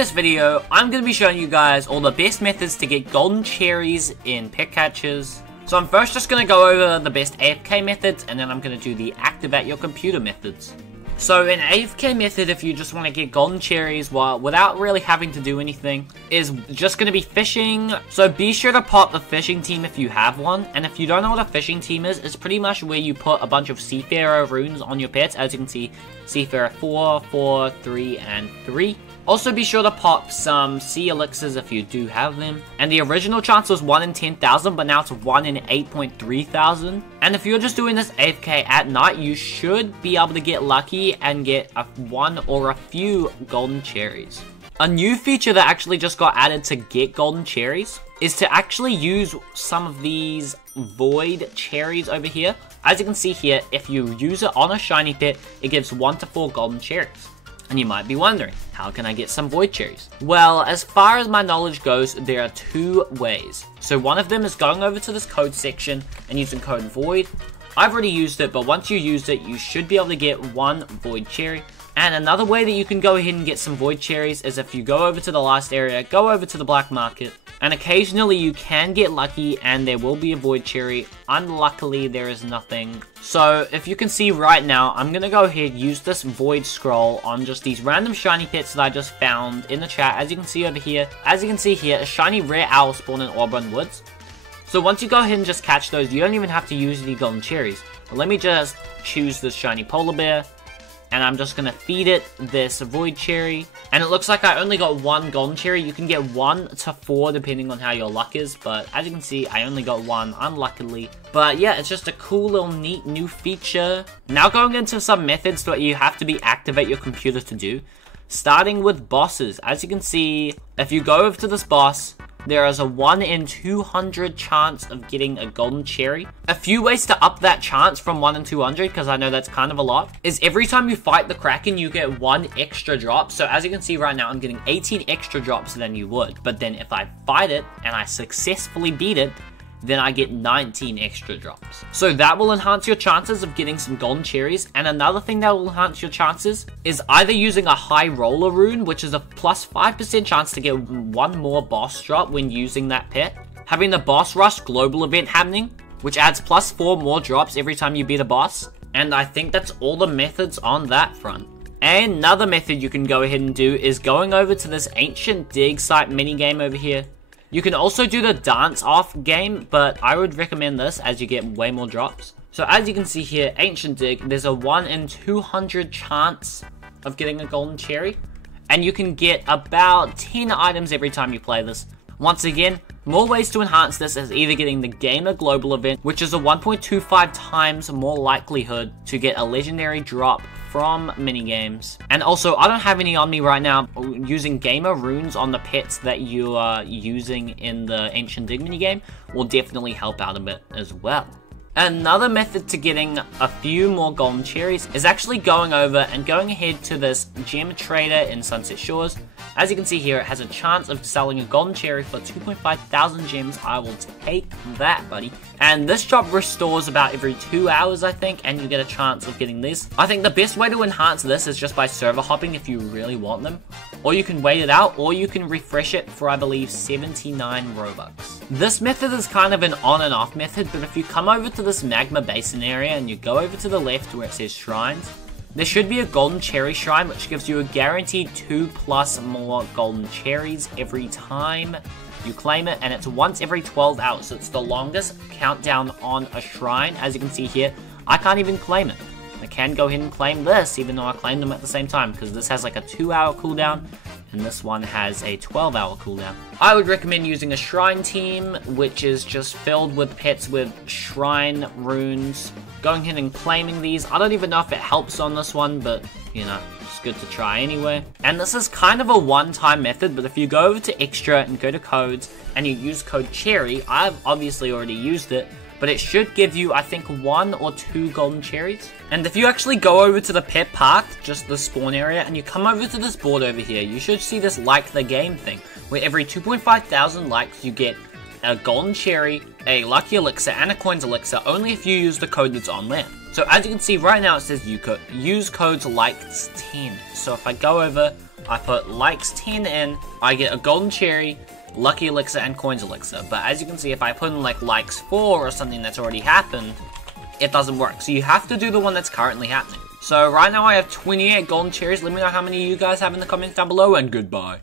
this video, I'm going to be showing you guys all the best methods to get golden cherries in pet catchers. So I'm first just going to go over the best AFK methods, and then I'm going to do the activate your computer methods. So an AFK method, if you just want to get golden cherries without really having to do anything, is just going to be fishing. So be sure to pop the fishing team if you have one, and if you don't know what a fishing team is, it's pretty much where you put a bunch of Seafarer runes on your pets. As you can see, Seafarer 4, 4, 3, and 3. Also be sure to pop some sea elixirs if you do have them. And the original chance was 1 in 10,000, but now it's 1 in 8.3 thousand. And if you're just doing this AFK at night, you should be able to get lucky and get one or a few golden cherries. A new feature that actually just got added to get golden cherries is to actually use some of these void cherries over here. As you can see here, if you use it on a shiny pet, it gives 1 to 4 golden cherries. And you might be wondering, how can I get some void cherries? Well, as far as my knowledge goes, there are 2 ways. So one of them is going over to this code section and using code void. I've already used it, but once you use it, you should be able to get 1 void cherry. And another way that you can go ahead and get some void cherries is if you go over to the last area, go over to the black market, and occasionally you can get lucky and there will be a void cherry. Unluckily, there is nothing. So if you can see right now, I'm going to go ahead and use this void scroll on just these random shiny pets that I just found in the chat. As you can see over here, a shiny rare owl spawned in Auburn Woods. So once you go ahead and just catch those, you don't even have to use any golden cherries. But let me just choose this shiny polar bear. And I'm just going to feed it this void cherry. And it looks like I only got 1 golden cherry. You can get 1 to 4 depending on how your luck is. But as you can see, I only got 1, unluckily. But yeah, it's just a cool little neat new feature. Now going into some methods that you have to activate your computer to do. Starting with bosses. As you can see, if you go over to this boss, there is a 1 in 200 chance of getting a golden cherry. A few ways to up that chance from 1 in 200, because I know that's kind of a lot, is every time you fight the Kraken, you get 1 extra drop. So as you can see right now, I'm getting 18 extra drops than you would. But then if I fight it, and I successfully beat it, then I get 19 extra drops. So that will enhance your chances of getting some golden cherries. And another thing that will enhance your chances is either using a high roller rune, which is a plus 5% chance to get 1 more boss drop when using that pet. Having the boss rush global event happening, which adds plus 4 more drops every time you beat a boss. And I think that's all the methods on that front. And another method you can go ahead and do is going over to this ancient dig site minigame over here. You can also do the dance off game, but I would recommend this as you get way more drops. So as you can see here, Ancient Dig, there's a 1 in 200 chance of getting a golden cherry. And you can get about 10 items every time you play this. Once again, more ways to enhance this is either getting the Gamer Global event, which is a 1.25 times more likelihood to get a legendary drop from minigames. And also, I don't have any on me right now. Using gamer runes on the pets that you are using in the Ancient Dig minigame will definitely help out a bit as well. Another method to getting a few more golden cherries is actually going over and going ahead to this gem trader in Sunset Shores. As you can see here, it has a chance of selling a golden cherry for 2.5 thousand gems. I will take that, buddy. And this drop restores about every 2 hours, I think, and you get a chance of getting this. I think the best way to enhance this is just by server hopping if you really want them. Or you can wait it out, or you can refresh it for, I believe, 79 Robux. This method is kind of an on and off method, but if you come over to this magma basin area and you go over to the left where it says shrines, there should be a golden cherry shrine which gives you a guaranteed 2+ more golden cherries every time you claim it, and it's once every 12 hours, so it's the longest countdown on a shrine. As you can see here, I can't even claim it. I can go ahead and claim this, even though I claimed them at the same time, because this has like a 2-hour cooldown, and this one has a 12-hour cooldown. I would recommend using a shrine team, which is just filled with pets with shrine runes. Going ahead and claiming these. I don't even know if it helps on this one, but, you know, it's good to try anyway. And this is kind of a one-time method, but if you go over to Extra and go to Codes, and you use code Cherry, I've obviously already used it, but it should give you, I think, 1 or 2 golden cherries. And if you actually go over to the pet park, just the spawn area, and you come over to this board over here, you should see this like the game thing, where every 2.5 thousand likes you get a golden cherry, a lucky elixir, and a coins elixir, only if you use the code that's on there. So as you can see right now, it says use codes like 10. So if I go over, I put likes 10 in, I get a golden cherry, lucky elixir, and coins elixir. But as you can see, if I put in like likes 4 or something that's already happened, it doesn't work. So you have to do the one that's currently happening. So right now I have 28 golden cherries. Let me know how many you guys have in the comments down below, and goodbye.